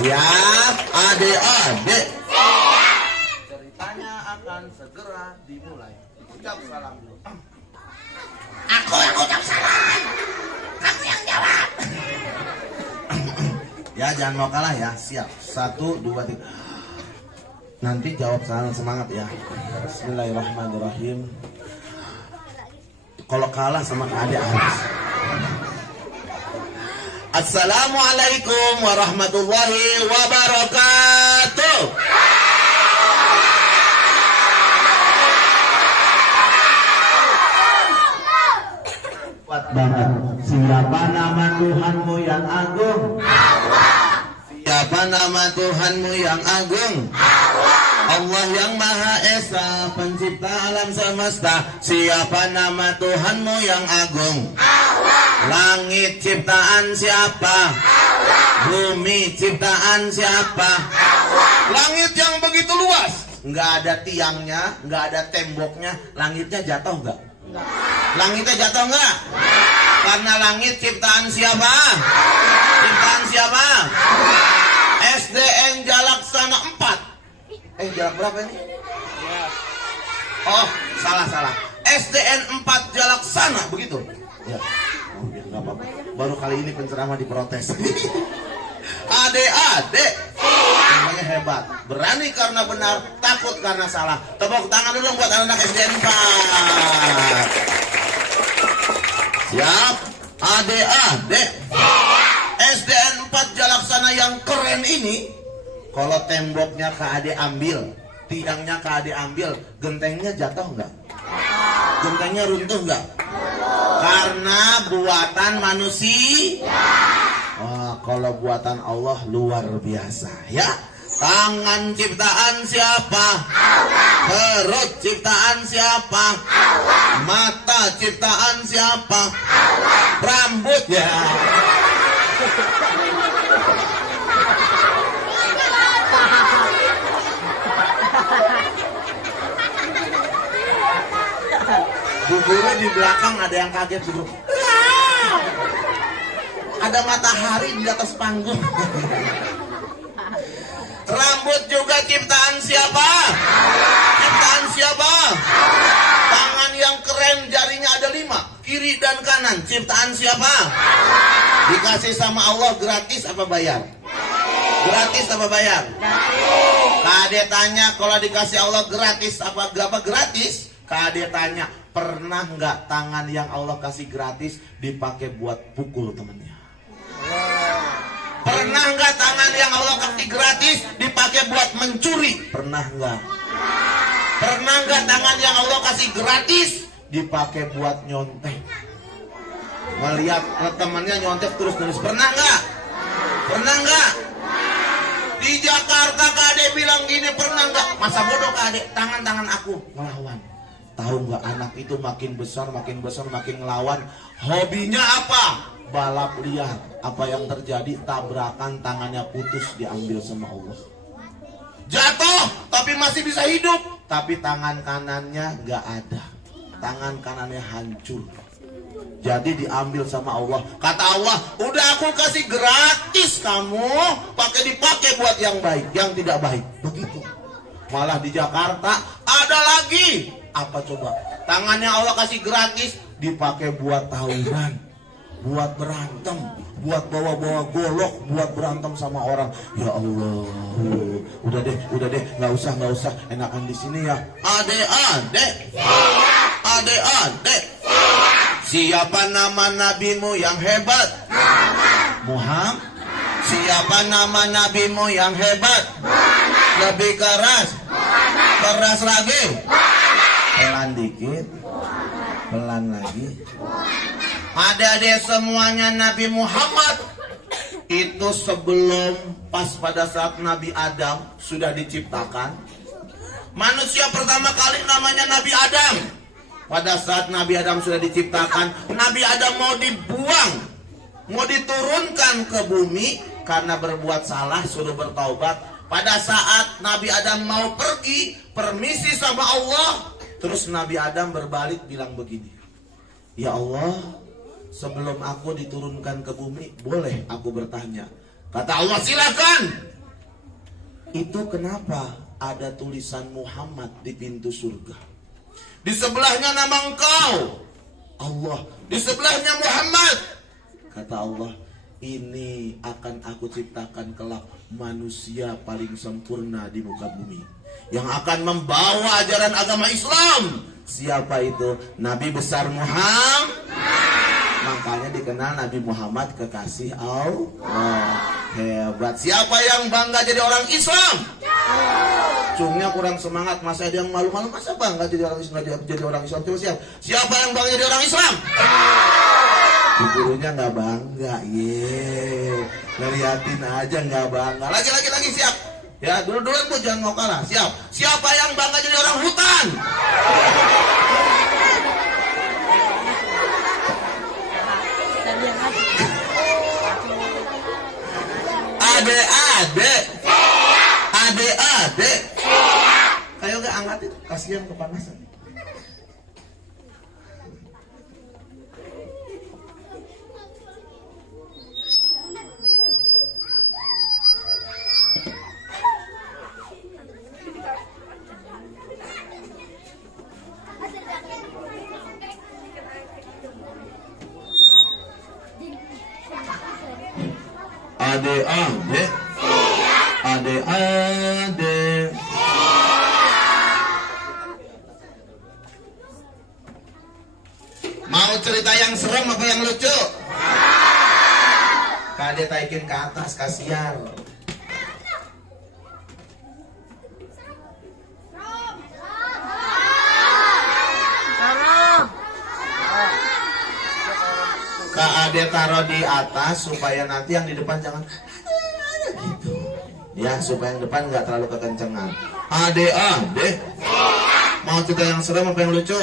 Siap, adik-adik. Ceritanya akan segera dimulai. Ucap salam dulu. Aku yang ucap salam. Kamu yang jawab. Ya, jangan mau kalah ya. Siap. 1, 2, 3. Nanti jawab salam semangat ya. Bismillahirrahmanirrahim. Kalau kalah sama adik harus. Assalamualaikum warahmatullahi wabarakatuh. Kuat banget. Siapa nama Tuhanmu yang agung? Allah. Siapa nama Tuhanmu yang agung? Allah yang Maha Esa, pencipta alam semesta. Siapa nama Tuhanmu yang agung? Allah. Langit ciptaan siapa? Allah. Bumi ciptaan siapa? Allah. Langit yang begitu luas, nggak ada tiangnya, nggak ada temboknya, langitnya jatuh nggak? Langitnya jatuh nggak? Karena langit ciptaan siapa? Ciptaan siapa? SDN Jalaksana 4. Jalak berapa ini? Oh, salah. SDN 4 Jalaksana, begitu? Ya. Oh, ya, nggak apa-apa. Baru kali ini penceramah diprotes. Adik-adik, namanya hebat. Berani karena benar, takut karena salah. Tepuk tangan dulu buat anak SDN 4. Siap, adik-adik. SDN 4 Jalaksana yang keren ini. Kalau temboknya Kak Ade ambil, tiangnya Kak Ade ambil, gentengnya jatuh enggak? Gentengnya runtuh enggak? Karena buatan manusia. Oh, kalau buatan Allah luar biasa ya. Tangan ciptaan siapa? Allah. Perut ciptaan siapa? Allah. Mata ciptaan siapa? Allah. Rambut ya. Gurunya di belakang ada yang kaget dulu. Ada matahari di atas panggung. Rambut juga ciptaan siapa? Ciptaan siapa? Tangan yang keren, jarinya ada 5, kiri dan kanan, ciptaan siapa? Dikasih sama Allah gratis apa bayar? Gratis apa bayar? Kade tanya, kalau dikasih Allah gratis apa gratis? Kade tanya, pernah nggak tangan yang Allah kasih gratis dipakai buat pukul temennya? Pernah nggak tangan yang Allah kasih gratis dipakai buat mencuri? Pernah nggak? Pernah nggak tangan yang Allah kasih gratis dipakai buat nyontek? Melihat temannya nyontek terus. Pernah nggak? Pernah nggak? Di Jakarta Kade bilang gini, pernah nggak? Masa bodoh Kade, tangan aku melawan. Tahu nggak, anak itu makin besar makin ngelawan. Hobinya apa? Balap liar. Apa yang terjadi? Tabrakan, tangannya putus, diambil sama Allah. Jatuh, tapi masih bisa hidup. Tapi tangan kanannya nggak ada. Tangan kanannya hancur. Jadi diambil sama Allah. Kata Allah, udah aku kasih gratis kamu, dipakai buat yang baik, yang tidak baik. Begitu. Malah di Jakarta ada lagi. Apa coba? Tangannya Allah kasih gratis dipakai buat tawuran, buat berantem, buat bawa-bawa golok, buat berantem sama orang. Ya Allah, udah deh, nggak usah, enakan di sini ya. Adik-adik, siapa nama nabimu yang hebat? Muhammad. Siapa nama nabimu yang hebat? Lebih keras lagi. Pelan dikit, pelan lagi. Adik-adik semuanya, Nabi Muhammad itu sebelum pas pada saat Nabi Adam sudah diciptakan. Manusia pertama kali namanya Nabi Adam. Pada saat Nabi Adam sudah diciptakan, Nabi Adam mau dibuang, mau diturunkan ke bumi karena berbuat salah, suruh bertaubat. Pada saat Nabi Adam mau pergi, permisi sama Allah. Terus Nabi Adam berbalik bilang begini, ya Allah, sebelum aku diturunkan ke bumi, boleh aku bertanya? Kata Allah, silakan. Itu kenapa ada tulisan Muhammad di pintu surga? Di sebelahnya nama engkau, Allah. Di sebelahnya Muhammad. Kata Allah, ini akan aku ciptakan kelak manusia paling sempurna di muka bumi, yang akan membawa ajaran agama Islam. Siapa itu? Nabi besar Muhammad. Makanya dikenal Nabi Muhammad kekasih Allah. Hebat. Siapa yang bangga jadi orang Islam? Cungnya kurang semangat, masa ada yang malu-malu, masa bangga jadi orang Islam? Jadi orang Islam. Coba siapa yang bangga jadi orang Islam? Gurunya nggak bangga, ngeliatin aja nggak bangga. Lagi siap. Ya dulu-duluan Bu, jangan mau kalah. Siap. Siapa yang bangga jadi orang hutan? Adek. Kayak gak angkat itu, kasihan kepanasan. Adek. Mau cerita yang serem apa yang lucu? Kade taikin ke atas, kasihan. Kak Ade taruh di atas supaya nanti yang di depan jangan gitu. Ya, supaya yang depan nggak terlalu kekencengan. Ade. Mau cerita yang serem apa yang lucu?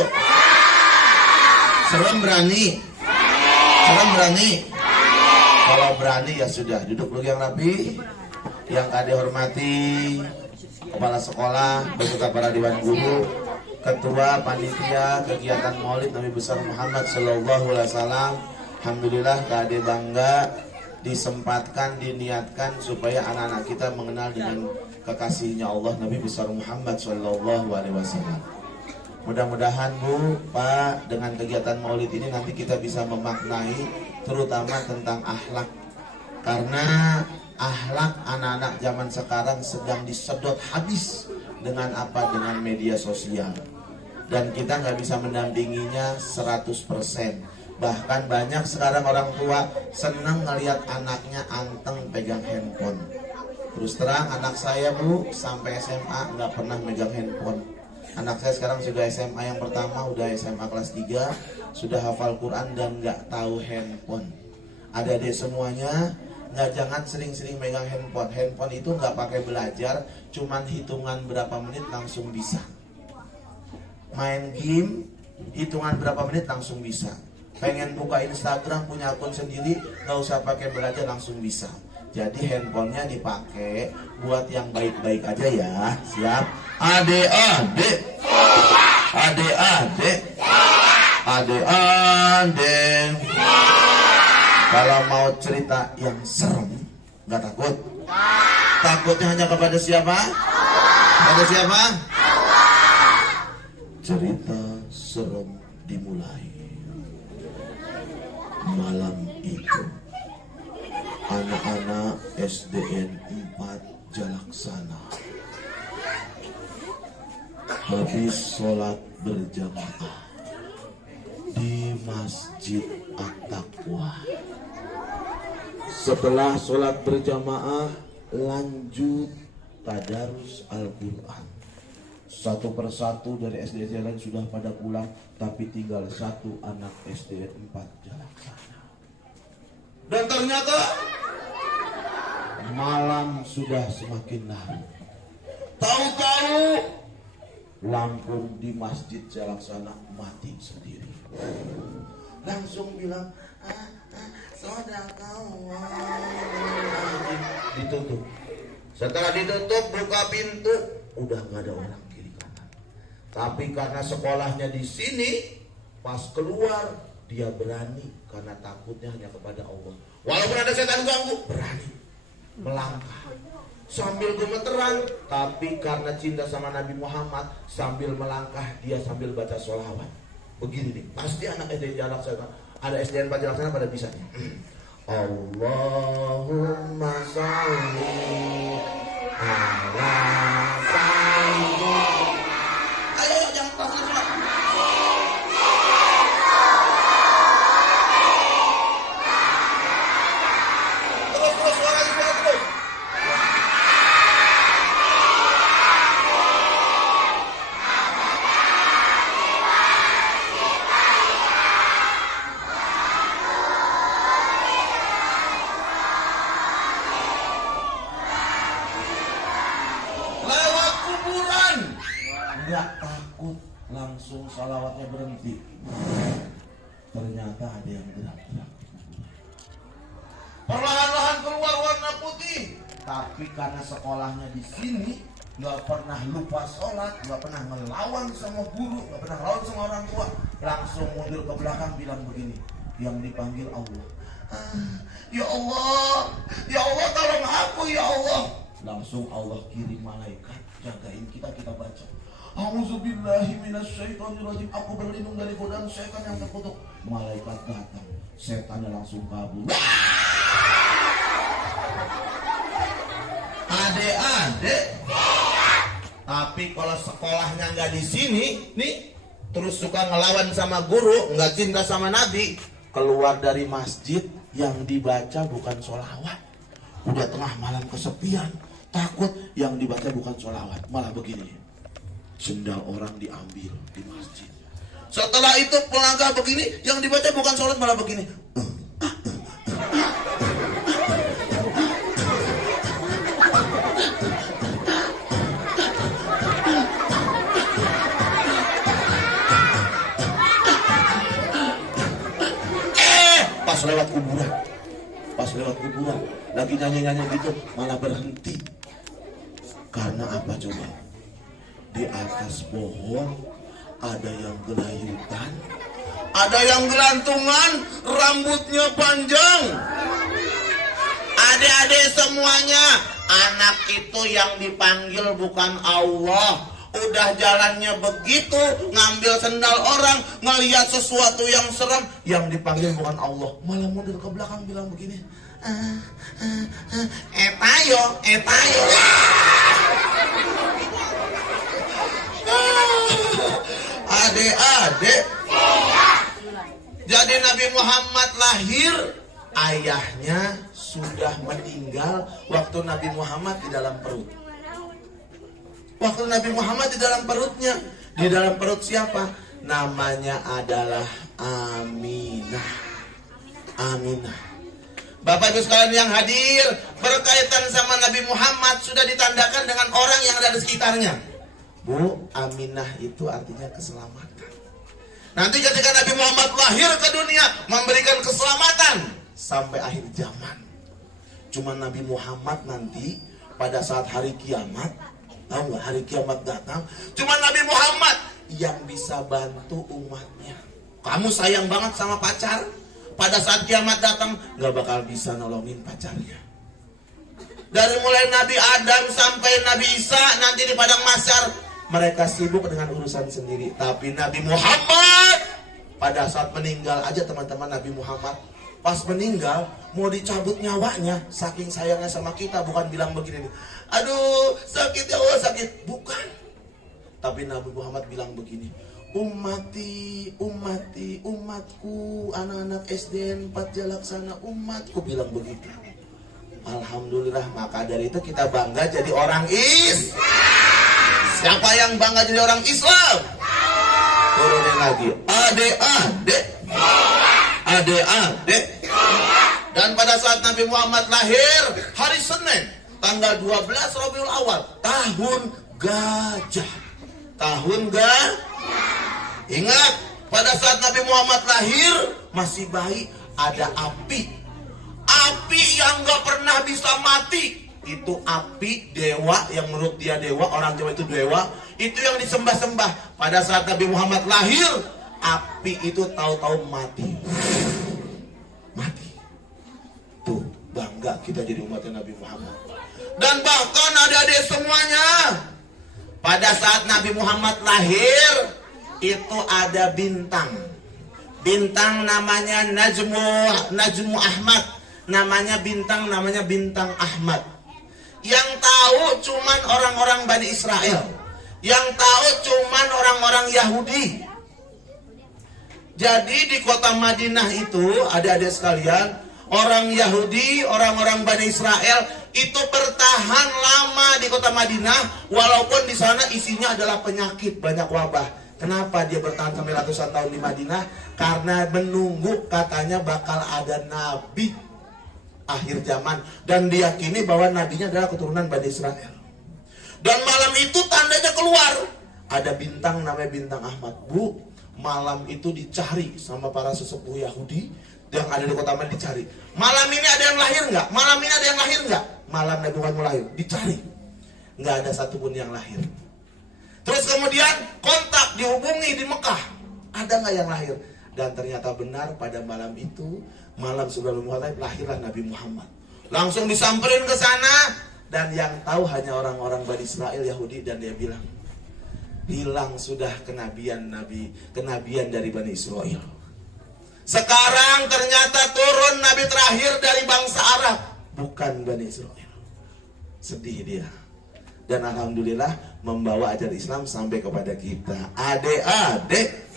Serem berani? Kalau berani ya sudah, duduk dulu yang rapi. Yang Ade hormati kepala sekolah beserta para dewan guru, ketua panitia kegiatan Maulid Nabi besar Muhammad sallallahu alaihi wasallam. Alhamdulillah Kak Ade bangga disempatkan, diniatkan supaya anak-anak kita mengenal dengan kekasihnya Allah Nabi besar Muhammad sallallahu alaihi wasallam. Mudah-mudahan Bu, Pak, dengan kegiatan Maulid ini nanti kita bisa memaknai terutama tentang akhlak. Karena akhlak anak-anak zaman sekarang sedang disedot habis dengan apa? Dengan media sosial. Dan kita nggak bisa mendampinginya 100%. Bahkan banyak sekarang orang tua senang ngelihat anaknya anteng pegang handphone. Terus terang anak saya Bu, sampai SMA nggak pernah megang handphone. Anak saya sekarang sudah SMA yang pertama, udah SMA kelas 3, sudah hafal Quran dan nggak tahu handphone. Adik-adik semuanya, jangan sering-sering megang handphone. Handphone itu nggak pakai belajar, cuman hitungan berapa menit langsung bisa. Main game, hitungan berapa menit langsung bisa. Pengen buka Instagram, punya akun sendiri, nggak usah pakai belajar, langsung bisa. Jadi handphonenya dipakai buat yang baik-baik aja ya. Siap? Adik-adik. Kalau mau cerita yang serem, nggak takut? Takutnya hanya kepada siapa? Kepada siapa? Cerita serem dimulai. Malam itu anak-anak SDN 4 Jalaksana habis sholat berjamaah di Masjid At-Taqwa. Setelah sholat berjamaah lanjut tadarus Al-Quran. Satu persatu dari SDN lain sudah pada pulang, tapi tinggal satu anak SDN 4 Jalaksana. Dan ternyata malam sudah semakin larut. Tahu-tahu lampu di Masjid Jalaksana mati sendiri. Langsung bilang, sedekah. Ditutup. Setelah ditutup, buka pintu, udah nggak ada orang kiri kanan. Tapi karena sekolahnya di sini, pas keluar dia berani karena takutnya hanya kepada Allah. Walaupun ada setan ganggu, berani melangkah. sambil gemeteran, tapi karena cinta sama Nabi Muhammad, sambil melangkah dia sambil baca sholawat. Begini nih, pasti anak SD Jalaksana, ada SDN 4 Jalaksana pada bisa nih. Allahumma sholli ala sayyidina. Ayo jangan keras semua. Terus suaranya terus. Lewat kuburan, nggak takut, langsung salawatnya berhenti. Ternyata ada yang gerak-gerak. Perlahan-lahan keluar warna putih, tapi karena sekolahnya di sini, nggak pernah lupa sholat, nggak pernah melawan sama guru, nggak pernah melawan sama orang tua, langsung mundur ke belakang bilang begini, yang dipanggil Allah. Ya Allah, ya Allah tolong aku ya Allah. Langsung Allah kirim malaikat jagain kita baca. A'udzubillahi minasyaitonirrajim. Aku berlindung dari godaan setan yang terkutuk. Malaikat datang, setannya langsung kabur. Adek-adek. Tapi kalau sekolahnya nggak di sini, nih terus suka ngelawan sama guru, nggak cinta sama Nabi, keluar dari masjid yang dibaca bukan sholawat. Udah tengah malam kesepian, takut yang dibaca bukan sholawat, malah begini, sendal orang diambil di masjid. Setelah itu pelangkah begini, yang dibaca bukan sholat, malah begini. Pas lewat kuburan, lagi nyanyi-nyanyi gitu, malah berhenti. Karena apa coba? Di atas pohon ada yang gelayutan, ada yang gelantungan, rambutnya panjang. Adik-adik semuanya, anak itu yang dipanggil bukan Allah. Udah jalannya begitu, ngambil sendal orang, ngelihat sesuatu yang serem, yang dipanggil bukan Allah, malah mundur ke belakang bilang begini, etayo. Adik-adik, jadi Nabi Muhammad lahir, ayahnya sudah meninggal waktu Nabi Muhammad di dalam perut. Waktu Nabi Muhammad di dalam perutnya, di dalam perut siapa? Namanya adalah Aminah. Bapak Ibu sekalian yang hadir, berkaitan sama Nabi Muhammad sudah ditandakan dengan orang yang ada di sekitarnya. Bu, Aminah itu artinya keselamatan. Nanti ketika Nabi Muhammad lahir ke dunia, memberikan keselamatan sampai akhir zaman. Cuma Nabi Muhammad nanti pada saat hari kiamat, tahu nggak, hari kiamat datang, cuma Nabi Muhammad yang bisa bantu umatnya. Kamu sayang banget sama pacar, pada saat kiamat datang nggak bakal bisa nolongin pacarnya. Dari mulai Nabi Adam sampai Nabi Isa nanti di padang mahsyar, mereka sibuk dengan urusan sendiri. Tapi Nabi Muhammad pada saat meninggal aja, teman-teman, Nabi Muhammad pas meninggal mau dicabut nyawanya, saking sayangnya sama kita, bukan bilang begini, aduh sakit ya Allah sakit, bukan. Tapi Nabi Muhammad bilang begini, umatku, anak-anak SDN 4 Jalaksana, umatku, bilang begitu. Alhamdulillah, maka dari itu kita bangga jadi orang Siapa yang bangga jadi orang Islam? Turunin lagi, adik-adik. Dan pada saat Nabi Muhammad lahir, hari Senin, tanggal 12 Rabiul Awal, tahun gajah. Ingat, pada saat Nabi Muhammad lahir, masih bayi, ada api. Api yang gak pernah bisa mati. Itu api dewa, yang menurut dia dewa, orang Jawa itu dewa, itu yang disembah-sembah. Pada saat Nabi Muhammad lahir, api itu tahu-tahu mati. Tuh, bangga bangga kita jadi umatnya Nabi Muhammad. Dan bahkan adik-adik semuanya, pada saat Nabi Muhammad lahir itu ada bintang. Bintang namanya Najmu Ahmad. Namanya bintang Ahmad. Yang tahu cuman orang-orang Bani Israel. Yang tahu cuman orang-orang Yahudi. Jadi di kota Madinah itu, adik-adik sekalian, orang Yahudi, orang-orang Bani Israel itu bertahan lama di kota Madinah, walaupun di sana isinya adalah penyakit, banyak wabah. Kenapa dia bertahan sampai ratusan tahun di Madinah? Karena menunggu katanya bakal ada nabi akhir zaman, dan diyakini bahwa nabinya adalah keturunan Bani Israel. Dan malam itu tandanya keluar, ada bintang namanya bintang Ahmad. Bu, malam itu dicari sama para sesepuh Yahudi yang ada di kota Madinah, dicari. Malam ini ada yang lahir nggak? Malam ini ada yang lahir nggak? Malam Nabi Muhammad lahir, dicari. Nggak ada satupun yang lahir. Terus kemudian kontak, dihubungi di Mekah, ada nggak yang lahir? Dan ternyata benar pada malam itu, malam sebelum Muhammad lahirlah Nabi Muhammad. Langsung disamperin ke sana, dan yang tahu hanya orang-orang Bani Israel Yahudi, dan dia bilang, hilang sudah kenabian dari Bani Israel. Sekarang ternyata turun nabi terakhir dari bangsa Arab, bukan Bani Israel. Sedih dia. Dan alhamdulillah membawa ajaran Islam sampai kepada kita. Adik-adik,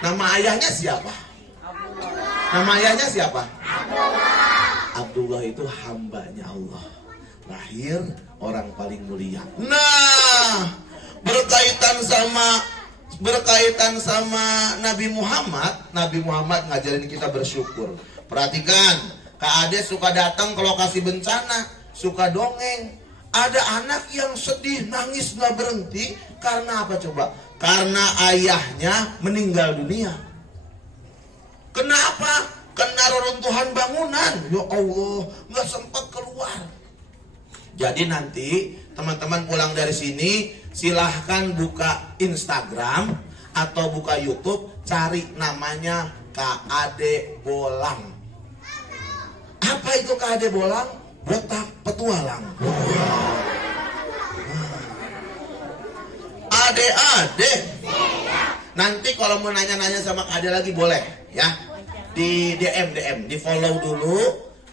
nama ayahnya siapa? Nama ayahnya siapa? Abdullah itu hambanya Allah. Lahir orang paling mulia. Nah, berkaitan sama Nabi Muhammad ngajarin kita bersyukur. Perhatikan, Kak Ade suka datang ke lokasi bencana, suka dongeng. Ada anak yang sedih, nangis nggak berhenti. Karena apa coba? Karena ayahnya meninggal dunia. Kenapa? Kena reruntuhan bangunan. Ya Allah, nggak sempat keluar. Jadi nanti teman-teman pulang dari sini, silahkan buka Instagram atau buka YouTube, cari namanya Kak Ade Bolang. Apa itu Kak Ade Bolang? Botak petualang. Ade-ade. Nanti kalau mau nanya-nanya sama Kak Ade lagi boleh ya. Di DM, di follow dulu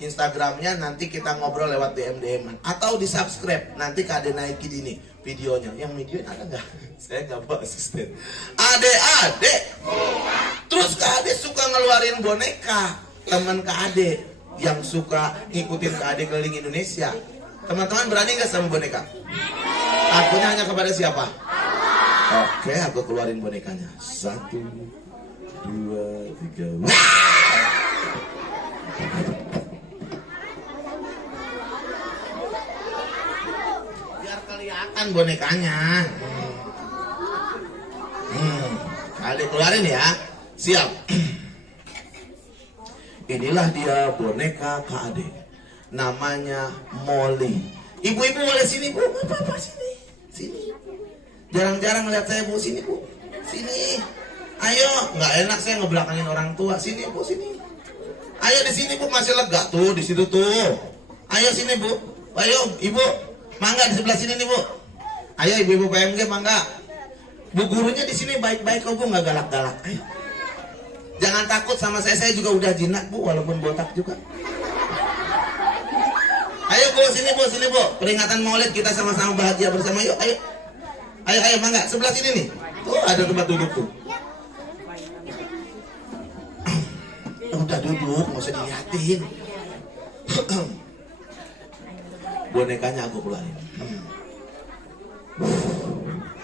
Instagramnya, nanti kita ngobrol lewat DM-an atau di subscribe. Nanti Kak Ade naikin ini videonya. Yang videoin ada nggak? Saya nggak bawa asisten. Ade-ade. Terus Kak Ade suka ngeluarin boneka. Teman Kak Ade yang suka ngikutin Kak Ade keliling Indonesia. Teman-teman berani nggak sama boneka? Akunya hanya kepada siapa? Oke, aku keluarin bonekanya. 1, 2, 3. Biar kelihatan bonekanya. Kali keluarin ya. Siap. Inilah dia boneka Kak Ade. Namanya Molly. Ibu-ibu boleh sini, Bu. Apa-apa sini. Sini. Jarang-jarang ngeliat saya, Bu. Sini, Bu. Sini. Ayo, nggak enak saya ngebelakangin orang tua. Sini, Bu, sini. Ayo di sini, Bu, masih lega tuh, di situ tuh. Ayo sini, Bu. Ayo, Ibu. Mangga di sebelah sini nih, Bu. Ayo ibu-ibu PMG mangga. Bu gurunya di sini baik-baik kok, Bu, nggak galak-galak. Ayo. Jangan takut sama saya juga udah jinak, Bu, walaupun botak juga. Ayo, Bu, sini, Bu. Peringatan Maulid kita sama-sama bahagia bersama. Yuk, ayo. Ayo, mangga. Sebelah sini nih. Tuh, ada tempat duduk tuh. Udah duduk, nggak usah diliatin. Bonekanya aku keluarin.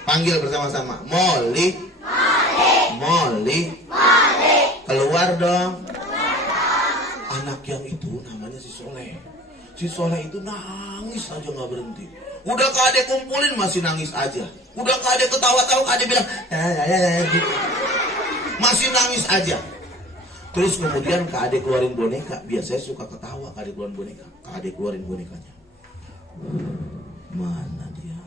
Panggil bersama-sama. Molly. Keluar dong. Anak yang itu namanya si Soleh. Si Soleh itu nangis aja nggak berhenti. Udah Kak Ade kumpulin masih nangis aja. Udah Kak Ade ketawa-tawa, Kak Ade bilang gitu. Masih nangis aja. Terus kemudian Kak Ade keluarin boneka. Biasanya suka ketawa Kak Ade keluarin boneka. Kak Ade keluarin bonekanya. Mana dia?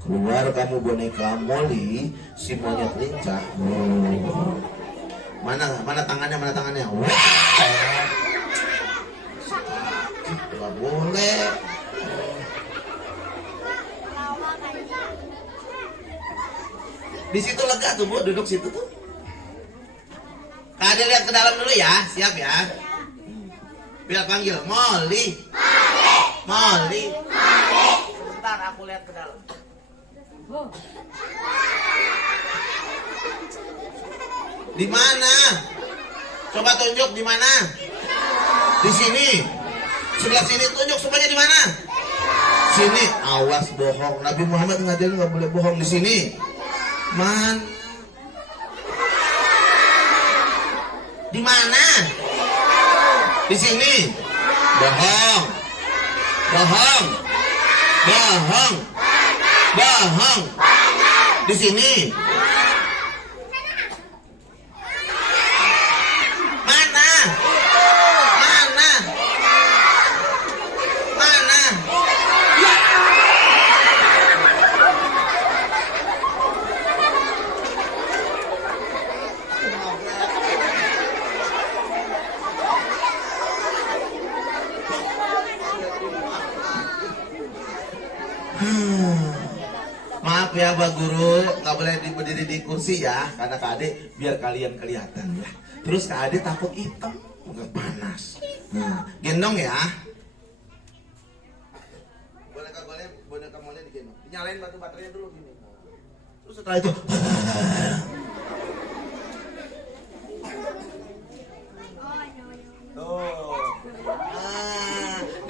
Keluar kamu boneka Molly, si monyet lincah. Mana tangannya? Di situ lega tuh Bu, duduk situ tuh. Kade lihat ke dalam dulu ya, siap ya. Biar panggil Molly. Molly. Sebentar aku lihat ke dalam. Di mana? Coba tunjuk di mana? Di sini. Sebelah sini tunjuk semuanya di mana? Sini. Awas bohong. Nabi Muhammad ngajarin nggak boleh bohong di sini. Man. Di mana? Di sini. Bohong. Bohong. Bohong. Bohong. Di sini. Mana? Mana? Mana? Maaf ya Pak Guru, nggak boleh berdiri di kursi ya, karena Kak Ade biar kalian kelihatan ya. Terus Kak Ade takut hitam, nggak panas. Nah, gendong ya. Boneka molnya digendong. Dinyalain batu baterainya dulu gini. Terus setelah itu, tuh.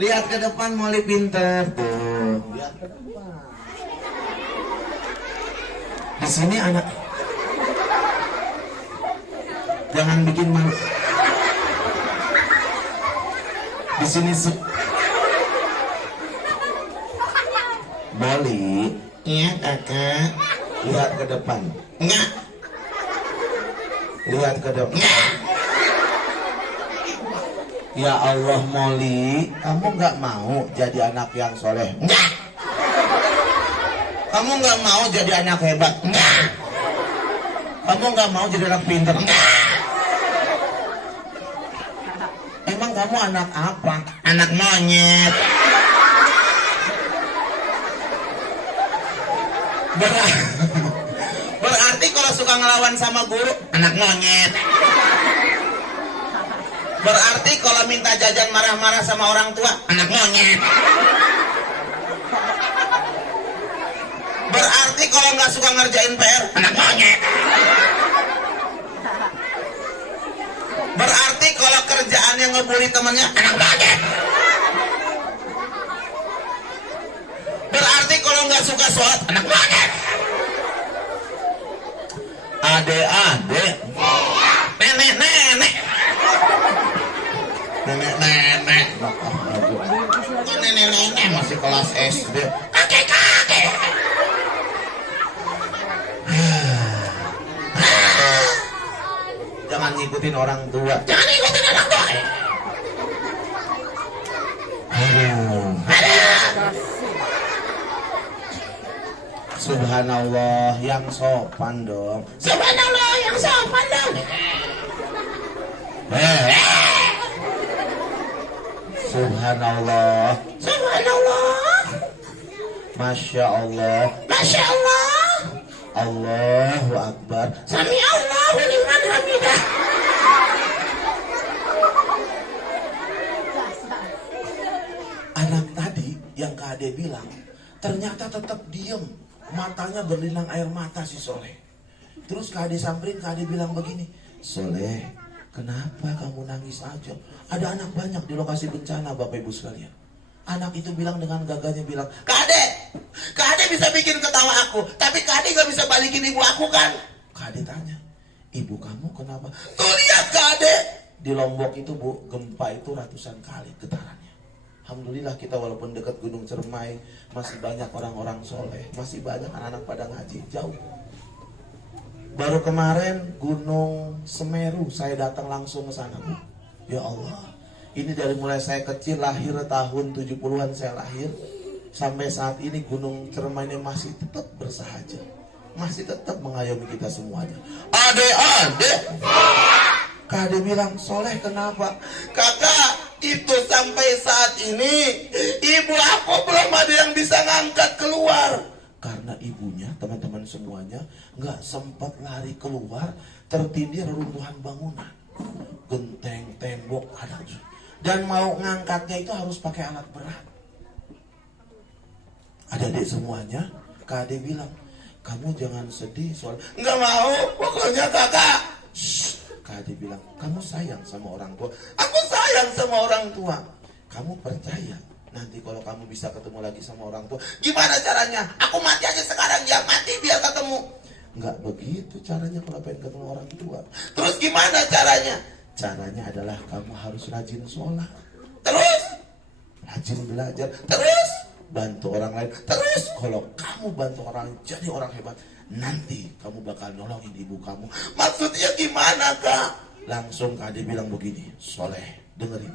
Lihat ke depan Molly pinter tuh. Lihat ke depan. Di sini anak. Jangan bikin malu. Di sini Molly. Iya kakak. Lihat ke depan. Enggak. Lihat ke depan. Enggak. Ya Allah Molly, kamu nggak mau jadi anak yang soleh? Enggak. Kamu nggak mau jadi anak hebat? Enggak. Kamu nggak mau jadi anak pintar? Enggak. Emang kamu anak apa? Anak monyet. Berarti kalau suka ngelawan sama guru, anak monyet. Berarti kalau minta jajan marah-marah sama orang tua, anak monyet. Berarti kalau nggak suka ngerjain PR, anak monyet. Berarti kalau kerjaan yang ngebully temannya, anak monyet. Berarti kalau nggak suka sholat, anak monyet. Adek-adek, nenek-nenek. Nenek-nenek, nenek-neneknya masih kelas SD. Kakek-kakek. Jangan ngikutin orang tua. Jangan ngikutin orang tua. Subhanallah, yang sopan dong. Subhanallah, yang sopan dong. Subhanallah. Subhanallah. Masya Allah. Masya Allah. Allahu Akbar. Sami Allahu liman hamidah. Anak tadi yang Kak Ade bilang ternyata tetap diem, matanya berlinang air mata si Soleh. Terus Kak Ade samperin, Kak Ade bilang begini, Soleh, kenapa kamu nangis aja? Ada anak banyak di lokasi bencana Bapak Ibu sekalian. Anak itu bilang dengan gagahnya bilang, Kak Ade bisa bikin ketawa aku, tapi Kak Ade gak bisa balikin ibu aku kan? Kak Ade tanya, ibu kamu kenapa? Tuh lihat Kak Ade. Di Lombok itu Bu, gempa itu ratusan kali getarannya. Alhamdulillah kita walaupun dekat Gunung Cermai, masih banyak orang-orang soleh, masih banyak anak-anak pada ngaji, jauh. Baru kemarin Gunung Semeru, saya datang langsung ke sana Bu. Ya Allah, ini dari mulai saya kecil, lahir tahun 70-an saya lahir, sampai saat ini Gunung Cermai ini masih tetap bersahaja, masih tetap mengayomi kita semuanya. Adek-adek, Kak Ade bilang, Soleh kenapa? Kakak, itu sampai saat ini ibu aku belum ada yang bisa ngangkat keluar. Karena ibunya, teman-teman semuanya, nggak sempat lari keluar, tertindih reruntuhan bangunan, genteng, tembok ada, dan mau ngangkatnya itu harus pakai alat berat. Adik-adik semuanya, Kak Ade bilang, kamu jangan sedih soal nggak mau, pokoknya kakak. Kak Ade bilang, kamu sayang sama orang tua. Aku sayang sama orang tua. Kamu percaya nanti kalau kamu bisa ketemu lagi sama orang tua, gimana caranya? Aku mati aja sekarang, ya mati biar ketemu. Nggak begitu caranya kalau pengen ketemu orang tua. Terus gimana caranya? Caranya adalah kamu harus rajin sholat, terus rajin belajar, terus bantu orang lain. Terus kalau kamu bantu orang jadi orang hebat, nanti kamu bakal nolongin ibu kamu. Maksudnya gimana, Kak? Langsung Kak Ade bilang begini, Soleh, dengerin.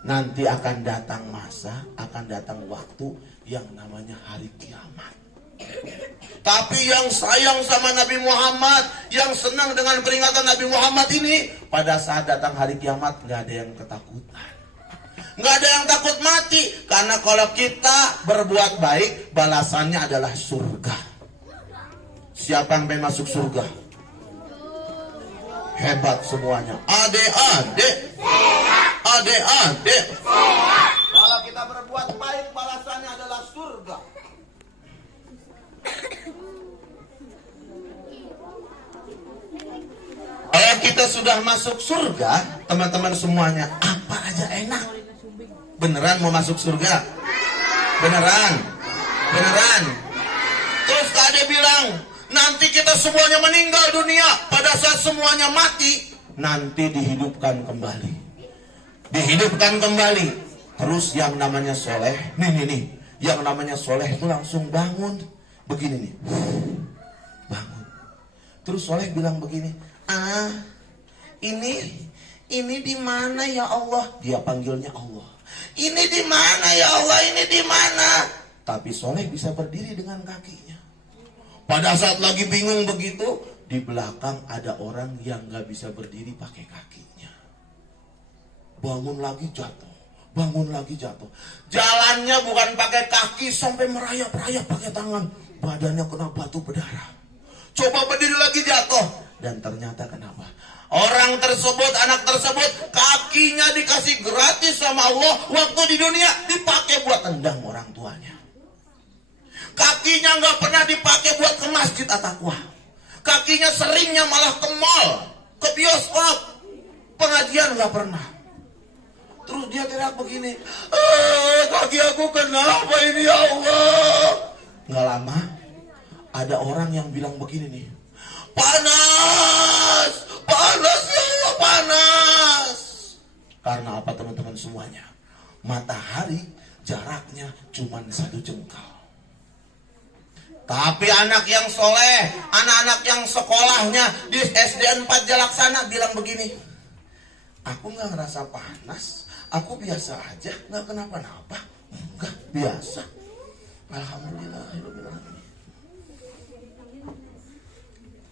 Nanti akan datang masa, akan datang waktu yang namanya hari kiamat. Tapi yang sayang sama Nabi Muhammad, yang senang dengan peringatan Nabi Muhammad ini, pada saat datang hari kiamat gak ada yang ketakutan, gak ada yang takut mati. Karena kalau kita berbuat baik, balasannya adalah surga. Siapa yang pengen masuk surga? Hebat semuanya. Adik-adik, adik-adik, Kalau kita berbuat baik, balasannya adalah surga. kalau kita sudah masuk surga, teman-teman semuanya, apa aja enak. Beneran mau masuk surga? Beneran? Beneran? Terus Kak Ade bilang, nanti kita semuanya meninggal dunia. Pada saat semuanya mati, nanti dihidupkan kembali. Dihidupkan kembali. Terus yang namanya soleh, nih, yang namanya soleh itu langsung bangun. Begini nih, bangun. Terus soleh bilang begini, ini di mana ya Allah? Dia panggilnya Allah. Ini di mana ya Allah? Ini di mana? Tapi soleh bisa berdiri dengan kakinya. Pada saat lagi bingung begitu, di belakang ada orang yang gak bisa berdiri pakai kakinya. Bangun lagi jatuh, bangun lagi jatuh. Jalannya bukan pakai kaki, sampai merayap-rayap pakai tangan. Badannya kena batu berdarah. Coba berdiri lagi jatuh. Dan ternyata kenapa? Orang tersebut, anak tersebut, kakinya dikasih gratis sama Allah. Waktu di dunia dipakai buat tendang orang tuanya. Kakinya gak pernah dipakai buat ke masjid At-Taqwa. Kakinya seringnya malah ke mall, ke bioskop. Pengajian gak pernah. Terus dia teriak begini, kaki aku kenapa ini ya Allah? Gak lama, ada orang yang bilang begini nih, panas, panas ya Allah, panas. Karena apa teman-teman semuanya? Matahari jaraknya cuma 1 jengkal. Tapi anak yang soleh, anak-anak yang sekolahnya di SD 4 Jalaksana bilang begini, aku gak ngerasa panas, aku biasa aja, gak kenapa-napa. Enggak, biasa. Alhamdulillah.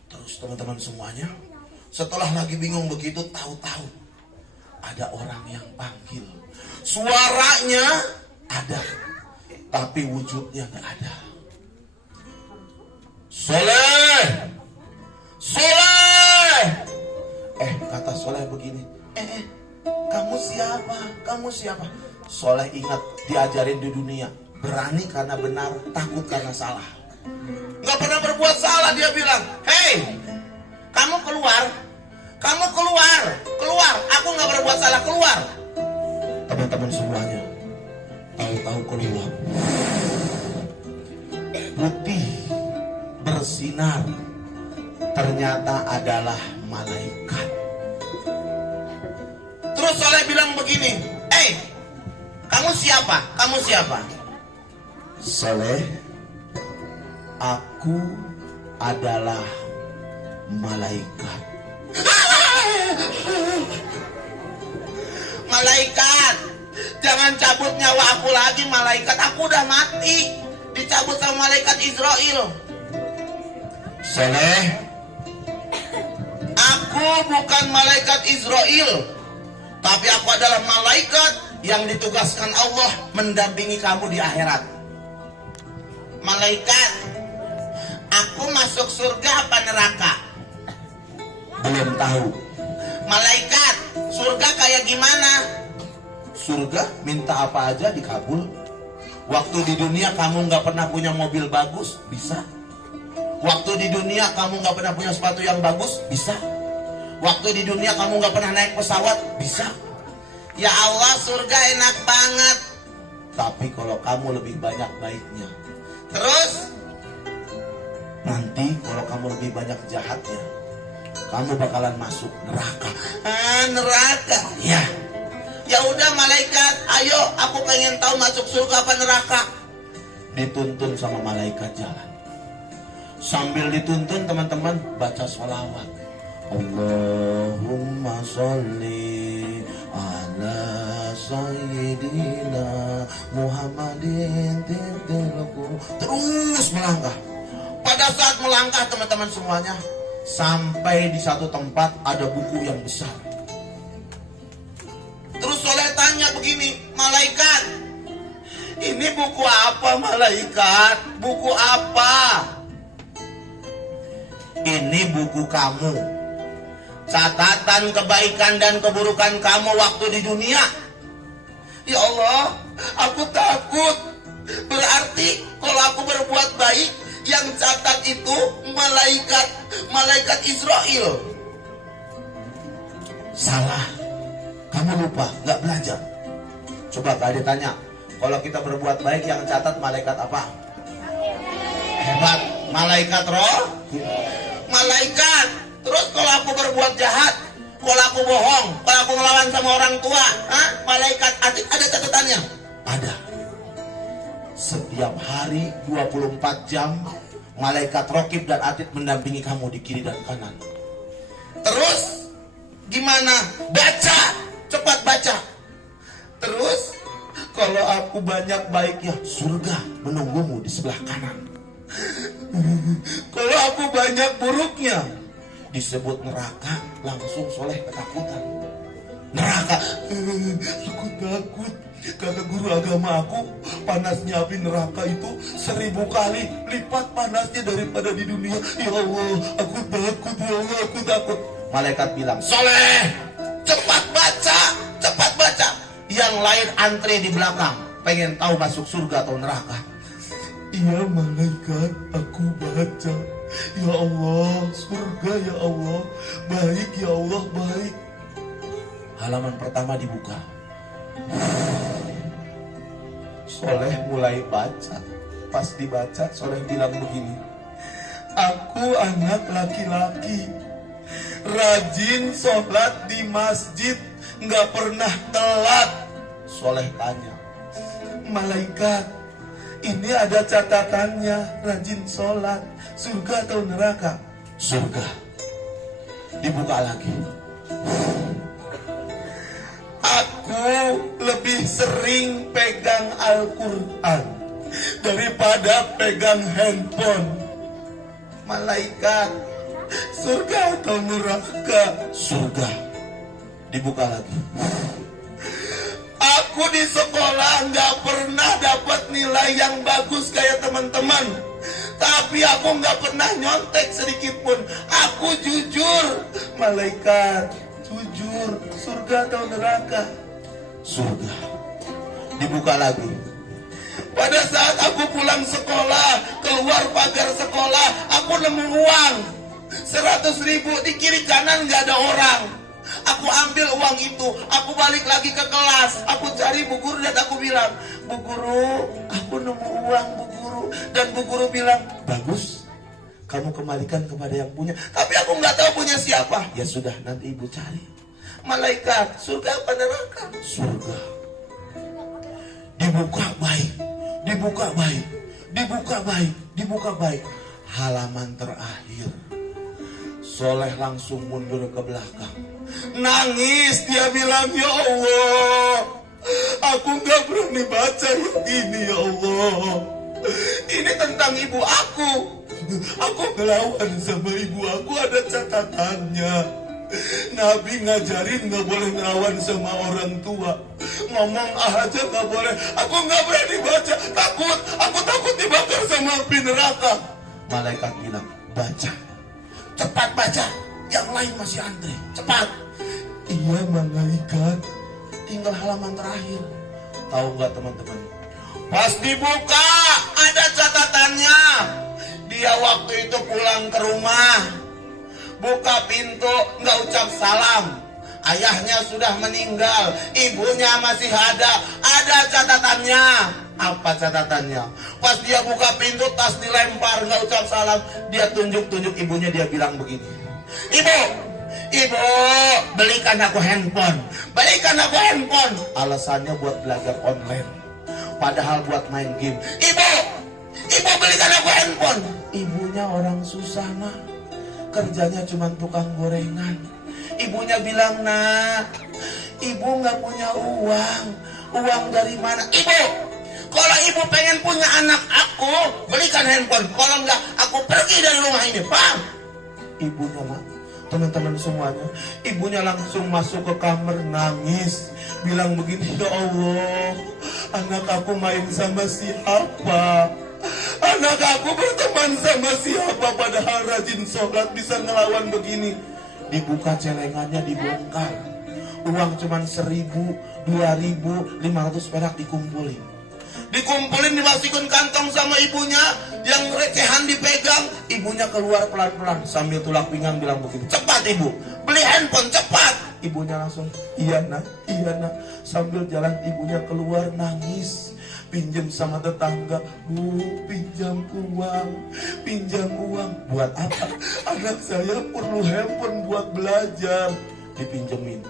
Terus teman-teman semuanya, setelah lagi bingung begitu, tahu-tahu ada orang yang panggil. Suaranya ada, tapi wujudnya gak ada. Soleh, Soleh. Kata Soleh begini, kamu siapa? Kamu siapa? Soleh ingat diajarin di dunia, berani karena benar, takut karena salah. Gak pernah berbuat salah. Dia bilang, hei, kamu keluar, kamu keluar, keluar. Aku gak berbuat salah, keluar. Teman-teman semuanya, tahu-tahu keluar, putih, bersinar, ternyata adalah malaikat. Terus Soleh bilang begini, kamu siapa? Kamu siapa? Soleh, aku adalah malaikat. Malaikat, jangan cabut nyawa aku lagi malaikat. Aku udah mati, dicabut sama malaikat Israel. Soleh, aku bukan malaikat Israel, tapi aku adalah malaikat yang ditugaskan Allah mendampingi kamu di akhirat. Malaikat, Aku masuk surga apa neraka? Belum tahu. Malaikat, surga kayak gimana? Surga minta apa aja dikabul. Waktu di dunia kamu nggak pernah punya mobil bagus, bisa. Waktu di dunia kamu nggak pernah punya sepatu yang bagus, bisa. Waktu di dunia kamu nggak pernah naik pesawat, bisa. Ya Allah, surga enak banget. Tapi kalau kamu lebih banyak baiknya, terus nanti kalau kamu lebih banyak jahatnya, kamu bakalan masuk neraka. Neraka. Ya. Ya udah malaikat, ayo aku pengen tahu masuk surga apa neraka. Dituntun sama malaikat jalan. Sambil dituntun teman-teman baca sholawat. Allahumma sholli ala sayyidina Muhammadin. Terus melangkah. Pada saat melangkah teman-teman semuanya, sampai di satu tempat ada buku yang besar. Terus Soleh tanya begini, malaikat, ini buku apa malaikat? Buku apa? Ini buku kamu. Catatan kebaikan dan keburukan kamu waktu di dunia. Ya Allah, aku takut. Berarti kalau aku berbuat baik, yang catat itu malaikat Israel. Salah. Kamu lupa, nggak belajar. Coba Kak Ade tanya, kalau kita berbuat baik yang catat malaikat apa? Hebat, malaikat roh? Malaikat. Terus kalau aku berbuat jahat, kalau aku bohong, kalau aku ngelawan sama orang tua, malaikat Atid ada catatannya? Ada. Setiap hari 24 jam malaikat Rokib dan Atid mendampingi kamu di kiri dan kanan. Terus gimana? Baca. Cepat baca. Terus kalau aku banyak baiknya, surga menunggumu di sebelah kanan. Kalau aku banyak buruknya, disebut neraka, langsung Soleh ketakutan. Neraka, aku takut. Kata guru agama aku, panasnya api neraka itu 1000 kali lipat panasnya daripada di dunia. Ya Allah, aku takut. Ya Allah, aku takut. Malaikat bilang, Soleh, cepat baca, cepat baca. Yang lain antre di belakang, pengen tahu masuk surga atau neraka. Iya malaikat, aku baca. Ya Allah, surga ya Allah, baik ya Allah, baik. Halaman pertama dibuka. Soleh mulai baca. Pas dibaca, Soleh bilang begini, aku anak laki-laki, rajin sholat di masjid, nggak pernah telat. Soleh tanya, malaikat, ini ada catatannya, rajin sholat, surga atau neraka? Surga. Dibuka lagi. Aku lebih sering pegang Al-Quran daripada pegang handphone. Malaikat, surga atau neraka? Surga. Dibuka lagi. Aku di sekolah nggak pernah dapat nilai yang bagus kayak teman-teman, tapi aku nggak pernah nyontek sedikit pun. Aku jujur. Malaikat, jujur. Surga atau neraka? Surga. Dibuka lagi. Pada saat aku pulang sekolah, keluar pagar sekolah, aku nemu uang 100.000 di kiri kanan nggak ada orang. Aku ambil uang itu, aku balik lagi ke kelas, aku cari Bu Guru dan aku bilang, Bu Guru, aku nemu uang Bu Guru. Dan Bu Guru bilang, bagus, kamu kembalikan kepada yang punya. Tapi aku nggak tahu punya siapa. Ya sudah, nanti ibu cari. Malaikat, surga apa neraka? Surga. Dibuka baik, dibuka baik, dibuka baik, dibuka baik. Halaman terakhir, Soleh langsung mundur ke belakang. Nangis, dia bilang, ya Allah, aku gak berani baca yang ini ya Allah. Ini tentang ibu aku. Aku ngelawan sama ibu aku, ada catatannya. Nabi ngajarin gak boleh ngelawan sama orang tua. Ngomong aja gak boleh. Aku gak berani baca, takut. Aku takut dibakar sama api neraka. Malaikat bilang, baca. Cepat baca. Yang lain masih antri. Cepat. Iya malaikat. Tinggal halaman terakhir. Tahu nggak teman-teman? Pas dibuka ada catatannya. Dia waktu itu pulang ke rumah. Buka pintu nggak ucap salam. Ayahnya sudah meninggal, ibunya masih ada. Ada catatannya. Apa catatannya? Pas dia buka pintu, tas dilempar, nggak ucap salam. Dia tunjuk-tunjuk ibunya, dia bilang begini. Ibu, belikan aku handphone. Belikan aku handphone. Alasannya buat belajar online. Padahal buat main game. Ibu, belikan aku handphone. Ibunya orang susah, nak. Kerjanya cuma tukang gorengan. Ibunya bilang, nak, ibu nggak punya uang. Uang dari mana? Ibu, kalau ibu pengen punya anak aku, belikan handphone. Kalau enggak, aku pergi dari rumah ini, paham? Ibunya, nak, teman-teman semuanya, ibunya langsung masuk ke kamar nangis. Bilang begini, ya Allah, anak aku main sama siapa? Anak aku berteman sama siapa? Padahal rajin sholat, bisa ngelawan begini. Dibuka celengannya, dibongkar. Uang cuma 1.000, 2.000, 500 perak dikumpulin. Dimasukin kantong sama ibunya. Yang recehan dipegang. Ibunya keluar pelan-pelan sambil tulak pinggang bilang begini, cepat ibu, beli handphone, cepat. Ibunya langsung, iya nak. Sambil jalan ibunya keluar nangis. Pinjam sama tetangga, bu, pinjam uang. Buat apa? Anak saya perlu handphone buat belajar. Dipinjemin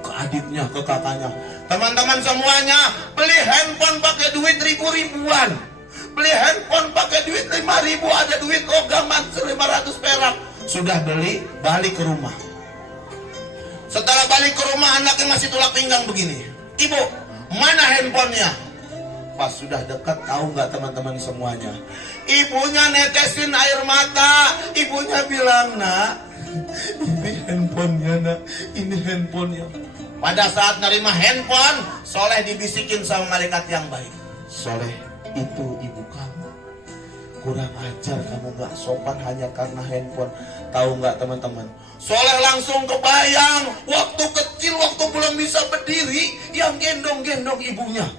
ke adiknya, ke kakaknya. Teman-teman semuanya, beli handphone pakai duit ribuan. Beli handphone pakai duit 5.000, ada duit logaman 1.500 perak. Sudah beli, balik ke rumah. Setelah balik ke rumah, anaknya masih tulak pinggang begini. Ibu, mana handphonenya? Pas sudah dekat, tahu nggak teman-teman semuanya? Ibunya netesin air mata. Ibunya bilang, nak, ini handphonenya, nak, ini handphonenya. Pada saat nerima handphone, Soleh dibisikin sama malaikat yang baik. Soleh, itu ibu kamu. Kurang ajar kamu, nggak sopan hanya karena handphone. Tahu nggak teman-teman? Soleh langsung kebayang waktu kecil, waktu belum bisa berdiri, yang gendong-gendong ibunya.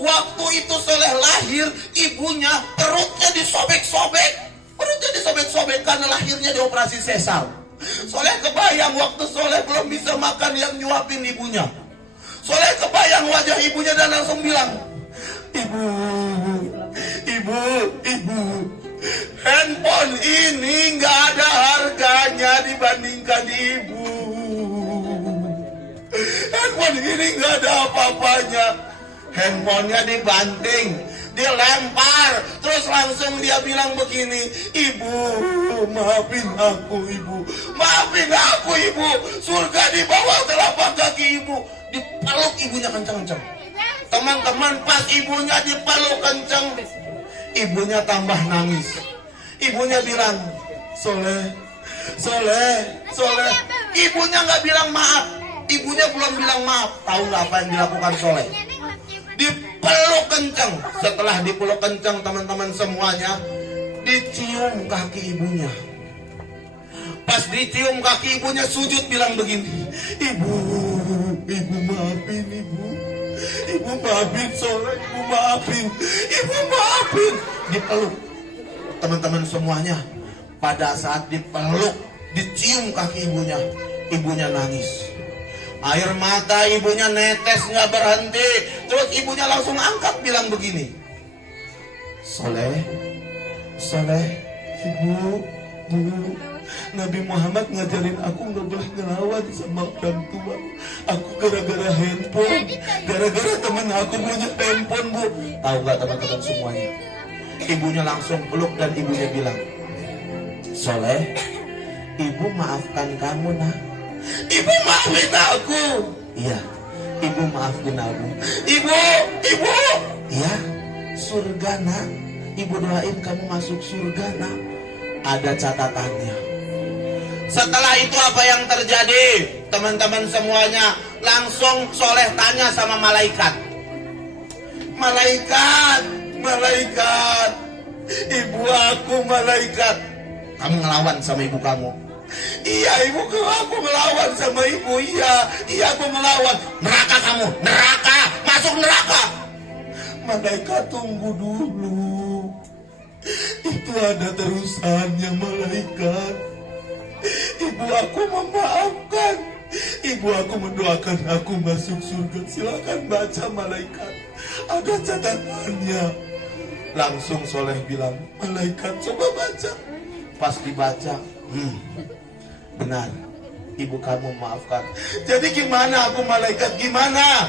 Waktu itu Soleh lahir, ibunya perutnya disobek-sobek. Karena lahirnya dioperasi sesar. Soleh kebayang waktu Soleh belum bisa makan, yang nyuapin ibunya. Soleh kebayang wajah ibunya dan langsung bilang, Ibu, handphone ini nggak ada harganya dibandingkan ibu. Handphone ini nggak ada apa-apanya. Handphonenya dibanting, dilempar, terus langsung dia bilang begini, Ibu, maafin aku ibu. Surga di bawah telapak kaki ibu. Dipeluk ibunya kencang-kencang. Teman-teman, pas ibunya dipeluk kencang, ibunya tambah nangis. Ibunya bilang, Soleh. Ibunya nggak bilang maaf. Ibunya belum bilang maaf. Tahu nggak apa yang dilakukan Soleh? Dipeluk kencang. Setelah dipeluk kencang, teman-teman semuanya, dicium kaki ibunya. Pas dicium kaki ibunya, sujud bilang begini, Ibu maafin ibu. Ibu maafin Soleh, ibu maafin. Dipeluk. Teman-teman semuanya, pada saat dipeluk, dicium kaki ibunya nangis. Air mata ibunya netes nggak berhenti. Terus ibunya langsung angkat bilang begini, Soleh, ibu, Nabi Muhammad ngajarin aku nggak boleh ngelawan sama orang tua. Aku gara-gara handphone, gara-gara temen aku punya handphone, bu. Tahu nggak teman-teman semuanya? Ibunya langsung peluk dan ibunya bilang, Soleh, ibu maafkan kamu, nak. Ibu maafin aku. Iya, ibu maafin aku. Ibu. Iya, surga, nak. Ibu doain kamu masuk surga, nak. Ada catatannya. Setelah itu apa yang terjadi? Teman-teman semuanya, langsung Soleh tanya sama malaikat. Malaikat, Ibu aku malaikat. Kamu ngelawan sama ibu kamu? Iya, aku ngelawan sama ibu. Iya aku ngelawan. Neraka kamu, neraka, masuk neraka. Malaikat tunggu dulu. Itu ada terusannya malaikat. Ibu aku memaafkan. Ibu aku mendoakan aku masuk surga. Silakan baca malaikat. Ada catatannya. Langsung Soleh bilang, malaikat coba baca. Pas dibaca, benar, ibu kamu maafkan. Jadi gimana aku malaikat, gimana?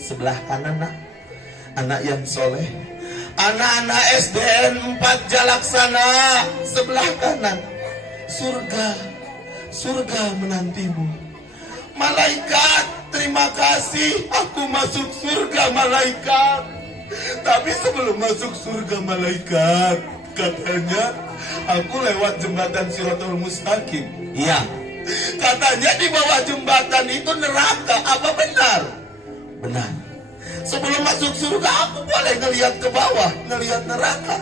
Sebelah kanan nak, anak yang soleh. Anak-anak SDN 4 Jalaksana. Sebelah kanan, surga menantimu. Malaikat, terima kasih, aku masuk surga malaikat. Tapi sebelum masuk surga malaikat, katanya aku lewat jembatan Shirathul Mustaqim. Iya. Katanya di bawah jembatan itu neraka. Apa benar? Benar. Sebelum masuk surga aku boleh ngelihat ke bawah, ngelihat neraka.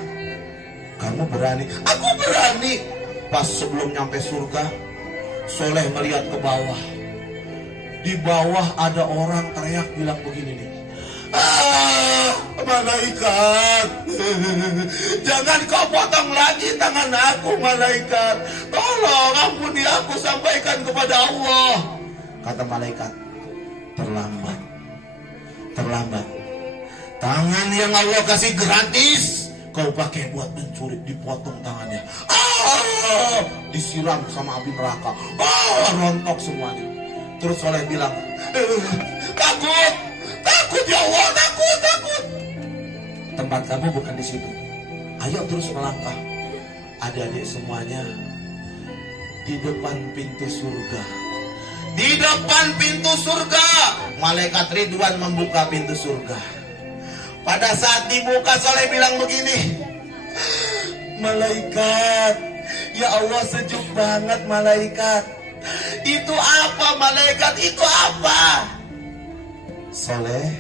Kamu berani? Aku berani. Pas sebelum nyampe surga, Soleh melihat ke bawah. Di bawah ada orang teriak bilang begini nih. Malaikat, jangan kau potong lagi tangan aku malaikat. Tolong ampuni aku, sampaikan kepada Allah. Kata malaikat, terlambat. Tangan yang Allah kasih gratis kau pakai buat mencuri, dipotong tangannya. Disiram sama api neraka. Rontok semuanya. Terus Soleh bilang, takut ya Allah, takut. Tempat kamu bukan di situ. Ayo terus melangkah. Adik-adik semuanya di depan pintu surga. Di depan pintu surga, malaikat Ridwan membuka pintu surga. Pada saat dibuka, Soleh bilang begini, malaikat, ya Allah sejuk banget malaikat. Itu apa malaikat? Itu apa? Soleh,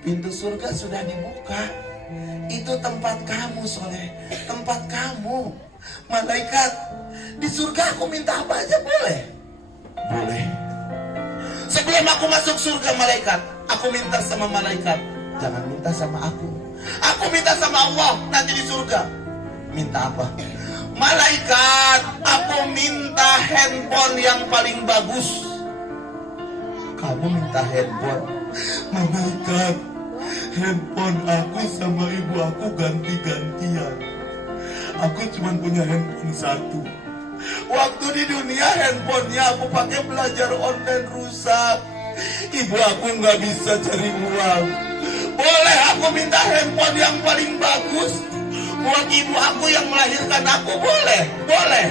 pintu surga sudah dibuka. Itu tempat kamu Soleh, tempat kamu. Malaikat, di surga aku minta apa aja boleh? Boleh. Sebelum aku masuk surga malaikat, aku minta sama malaikat, jangan minta sama aku. Aku minta sama Allah nanti di surga. Minta apa? Malaikat, aku minta handphone yang paling bagus. Kamu minta handphone? Malaikat, handphone aku sama ibu aku ganti-gantian. Aku cuma punya handphone satu. Waktu di dunia handphonenya aku pakai belajar online rusak. Ibu aku nggak bisa cari uang. Boleh aku minta handphone yang paling bagus buat ibu aku yang melahirkan aku? Boleh.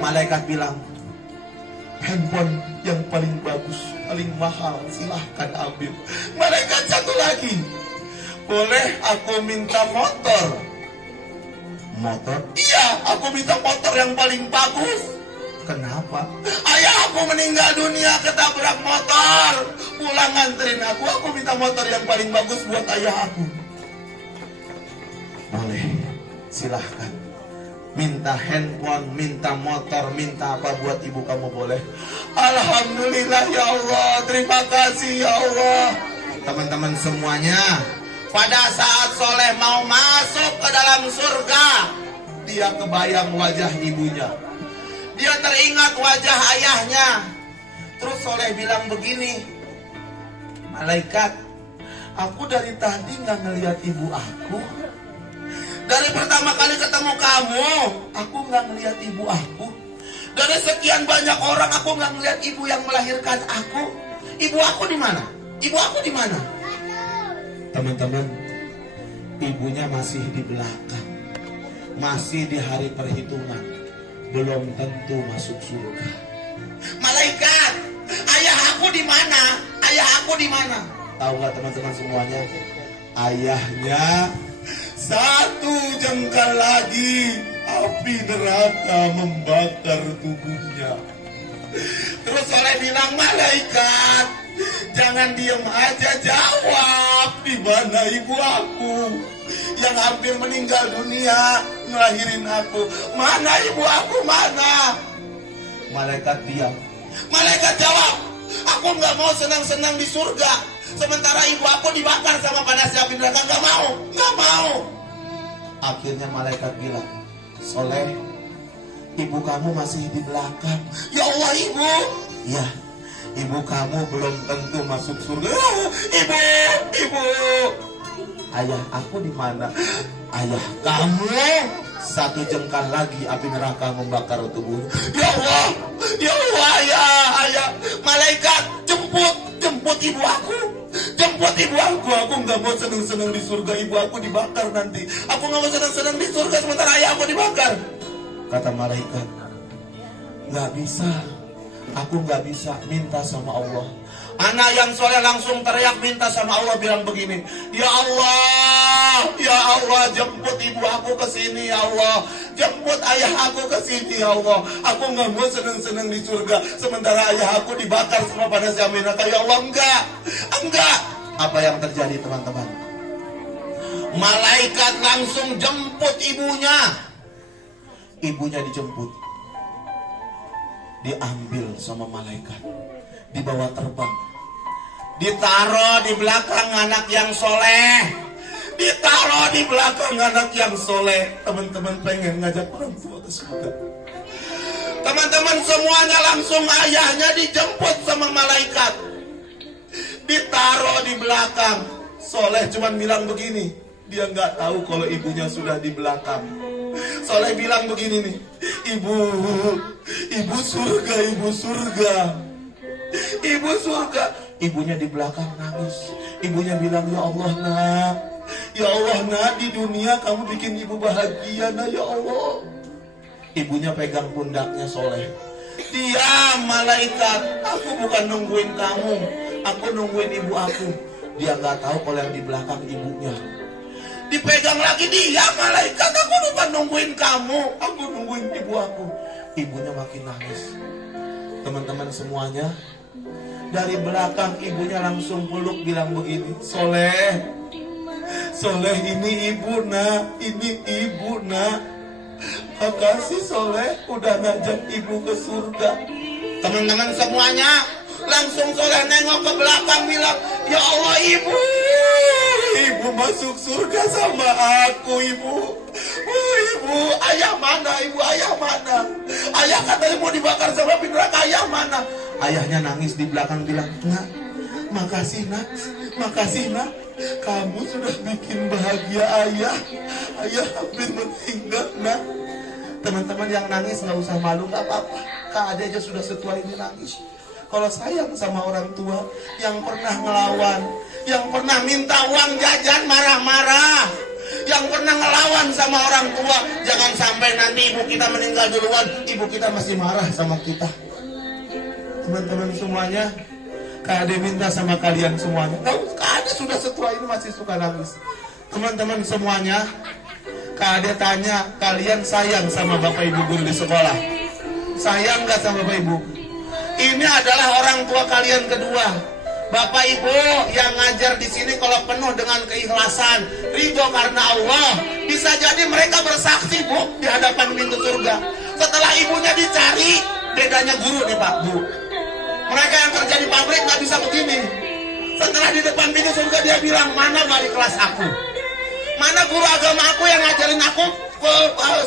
Malaikat bilang, handphone yang paling bagus, paling mahal, silahkan ambil. Malaikat satu lagi, boleh aku minta motor? Motor? Iya, aku minta motor yang paling bagus. Kenapa? Ayah aku meninggal dunia ketabrak motor. Pulang nganterin aku minta motor yang paling bagus buat ayah aku. Boleh, silahkan. Minta handphone, minta motor, minta apa buat ibu kamu boleh. Alhamdulillah ya Allah, terima kasih ya Allah. Teman-teman semuanya, pada saat Soleh mau masuk ke dalam surga, dia kebayang wajah ibunya. Dia teringat wajah ayahnya. Terus Soleh bilang begini, malaikat, aku dari tadi gak ngelihat ibu aku. Dari pertama kali ketemu kamu, aku gak ngelihat ibu aku. Dari sekian banyak orang, aku gak ngelihat ibu yang melahirkan aku. Ibu aku di mana? Ibu aku di mana? Teman-teman, ibunya masih di belakang, masih di hari perhitungan, belum tentu masuk surga. Malaikat, ayah aku di mana? Ayah aku di mana? Tahu nggak teman-teman semuanya? Ayahnya satu jengkal lagi api neraka membakar tubuhnya. Terus Soleh bilang, malaikat, jangan diem aja, jawab, di mana ibu aku? yang hampir meninggal dunia ngelahirin aku. Mana ibu aku, mana? Malaikat diam. Malaikat jawab, aku nggak mau senang-senang di surga, sementara ibu aku dibakar sama panasnya api neraka. Nggak mau, nggak mau. Akhirnya malaikat bilang, Soleh, ibu kamu masih di belakang. Ya Allah, ibu. Ya, ibu kamu belum tentu masuk surga. Ibu. Ayah aku di mana? Ayah kamu satu jengkal lagi api neraka membakar tubuh. Ya Allah, ayah. Malaikat jemput ibu aku. Jemput ibu aku nggak mau senang-senang di surga, ibu aku dibakar nanti. Aku nggak mau senang-senang di surga sementara ayah aku dibakar. Kata malaikat, nggak bisa. Aku nggak bisa, minta sama Allah. Anak yang soleh langsung teriak minta sama Allah, bilang begini, Ya Allah, jemput ibu aku ke sini, ya Allah. Jemput ayah aku ke sini, ya Allah. Aku nggak mau senang-senang di surga, sementara ayah aku dibakar sama panas api neraka. Ya Allah, enggak. Apa yang terjadi, teman-teman? Malaikat langsung jemput ibunya. Ibunya dijemput, diambil sama malaikat, dibawa terbang, ditaruh di belakang anak yang soleh. Ditaruh di belakang anak yang soleh. Teman-teman pengen ngajak orang tua ke surga. Teman-teman semuanya langsung ayahnya dijemput sama malaikat, ditaruh di belakang. Soleh cuman bilang begini, dia nggak tahu kalau ibunya sudah di belakang. Soleh bilang begini nih, ibu surga. Ibunya di belakang nangis. Ibunya bilang, Ya Allah nak, di dunia kamu bikin ibu bahagia nak, ya Allah. Ibunya pegang pundaknya Soleh. Diam malaikat, aku bukan nungguin kamu, aku nungguin ibu aku. Dia nggak tahu kalau yang di belakang ibunya. Dipegang lagi, dia malaikat, aku bukan nungguin kamu, aku nungguin ibu aku. Ibunya makin nangis. Teman-teman semuanya, dari belakang ibunya langsung peluk, bilang begini, Soleh ini ibu nak, makasih Soleh udah ngajak ibu ke surga. Teman-teman semuanya, langsung Soleh nengok ke belakang bilang, Ya Allah, ibu masuk surga sama aku, ibu. Ayah mana? Ayah katanya mau dibakar sama api neraka, ayah mana? Ayahnya nangis di belakang bilang, makasih nak, kamu sudah bikin bahagia ayah hampir meninggal nak. Teman-teman yang nangis nggak usah malu, nggak apa-apa. Kak Ade aja sudah setua ini nangis. Kalau sayang sama orang tua yang pernah ngelawan, yang pernah minta uang jajan marah-marah, yang pernah ngelawan sama orang tua, jangan sampai nanti ibu kita meninggal duluan, ibu kita masih marah sama kita. Teman-teman semuanya, Kak Ade minta sama kalian semuanya. Kak Ade sudah setua ini masih suka nangis. Teman-teman semuanya, Kak Ade tanya, kalian sayang sama Bapak Ibu guru di sekolah? Sayang gak sama Bapak Ibu? Ini adalah orang tua kalian kedua. Bapak Ibu yang ngajar di sini kalau penuh dengan keikhlasan, ridho karena Allah, bisa jadi mereka bersaksi Bu di hadapan pintu surga. Setelah ibunya dicari, bedanya guru nih Pak Bu. Mereka yang kerja di pabrik nggak bisa begini. Setelah di depan pintu surga dia bilang, mana wali kelas aku? Mana guru agama aku yang ngajarin aku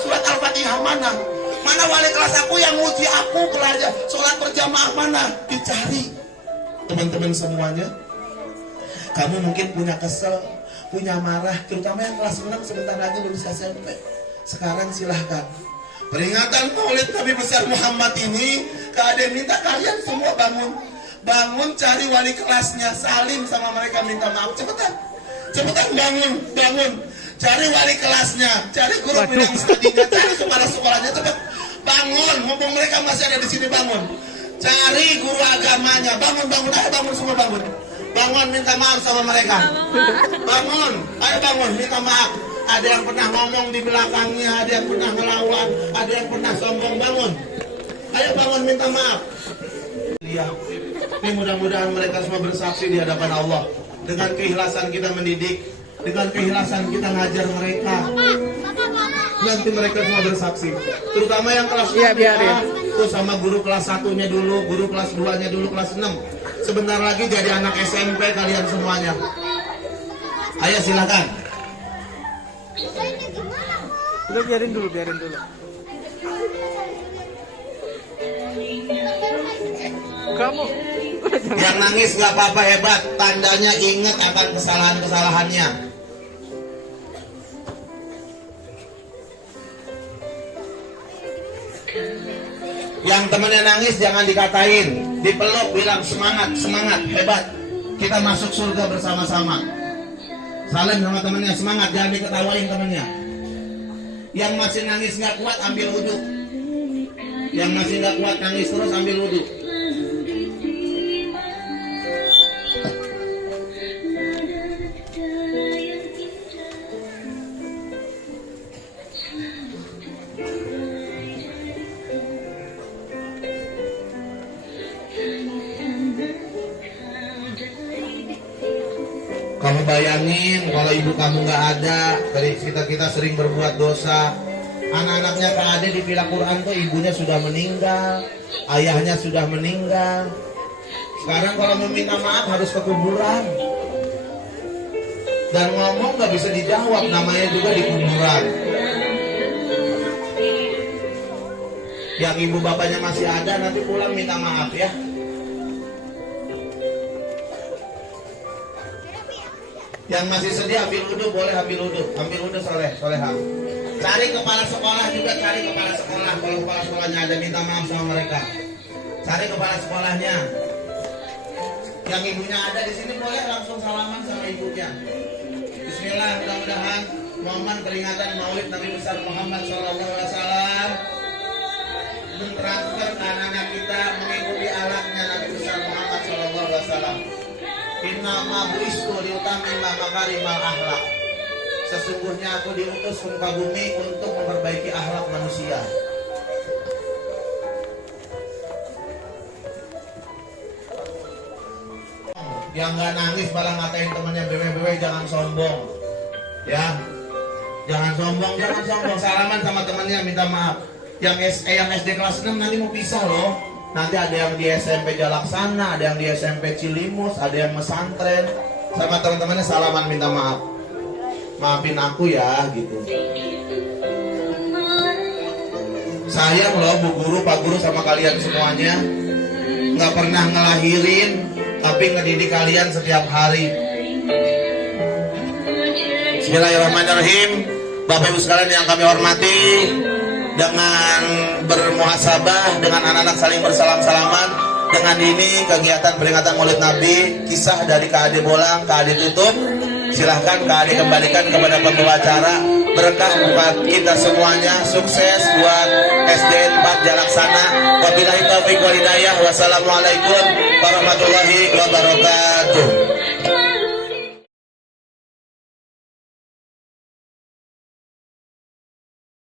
surat Al-Fatihah mana? Mana wali kelas aku yang nguji aku belajar sholat berjamaah mana? Dicari. Teman-teman semuanya, kamu mungkin punya kesel, punya marah, terutama yang kelas 6 sebentar lagi lulus SMP. Sekarang silahkan. Peringatan Maulid Nabi besar Muhammad ini, Kak Ade minta kalian semua bangun cari wali kelasnya, salim sama mereka, minta maaf. Cepetan bangun. Cari wali kelasnya, cari guru bidang studinya, cari kepala sekolahnya, cepet bangun. Mumpung mereka masih ada di sini, bangun. Cari guru agamanya, bangun, ayo bangun semua bangun. Bangun minta maaf sama mereka. Ayo bangun minta maaf. Ada yang pernah ngomong di belakangnya, ada yang pernah ngelawan, ada yang pernah sombong, bangun. Ayo bangun minta maaf. Iya. Ini mudah-mudahan mereka semua bersaksi di hadapan Allah. Dengan keikhlasan kita mendidik, dengan keikhlasan kita ngajar mereka. Nanti mereka semua bersaksi. Terutama yang kelas 6 biarin. Tuh sama guru kelas 1-nya dulu, guru kelas 2-nya dulu, kelas 6. Sebentar lagi jadi anak SMP kalian semuanya. Ayo silakan. Udah biarin dulu. Kamu Yang nangis gak apa-apa, hebat. Tandanya ingat akan kesalahan-kesalahannya. Yang temennya nangis jangan dikatain, dipeluk, bilang semangat, semangat, hebat. Kita masuk surga bersama-sama. Salim sama temennya, semangat, jangan diketawain temennya. Yang masih nangis gak kuat, ambil wudhu. Yang masih gak kuat nangis terus, ambil wudhu. Kamu bayangin kalau ibu kamu nggak ada, dari kita sering berbuat dosa. Anak-anaknya Kak Ade di Pila Quran tuh ibunya sudah meninggal, ayahnya sudah meninggal. Sekarang kalau meminta maaf harus ke kuburan. Dan ngomong nggak bisa dijawab, namanya juga di kuburan. Yang ibu bapaknya masih ada nanti pulang minta maaf ya. Yang masih sedih ambil wudhu, boleh ambil wudhu solehah. Cari kepala sekolah juga, cari kepala sekolah. Kalau kepala sekolahnya ada, minta maaf sama mereka. Cari kepala sekolahnya. Yang ibunya ada di sini boleh langsung salaman sama ibunya. Bismillah, mudah-mudahan momen peringatan Maulid Nabi besar Muhammad SAW mentransfer anak-anak kita mengikuti alatnya Nabi besar Muhammad SAW. Inna ma buistu liutamima makarimal akhlak. Sesungguhnya aku diutus ke muka bumi untuk memperbaiki akhlak manusia. Yang nggak nangis malah ngatain temannya bewe-bewe, jangan sombong. Ya, jangan sombong. Salaman sama temannya, minta maaf. Yang SD kelas 6 nanti mau pisah loh. Nanti ada yang di SMP Jalaksana, ada yang di SMP Cilimus, ada yang mesantren. Sama teman-temannya salaman minta maaf. Maafin aku ya, gitu. Sayang loh Bu Guru, Pak Guru sama kalian semuanya. Nggak pernah ngelahirin, tapi ngedidik kalian setiap hari. Bismillahirrahmanirrahim. Bapak Ibu sekalian yang kami hormati, dengan bermuhasabah, dengan anak-anak saling bersalam-salaman. Dengan ini kegiatan peringatan Maulid Nabi, kisah dari Kak Ade Bolang, Kak Ade tutup. Silahkan Kak Ade kembalikan kepada pembawa acara. Berkah buat kita semuanya, sukses buat SDN 4 Jalaksana. Wabillahi taufiq wal hidayah. Wassalamualaikum warahmatullahi wabarakatuh.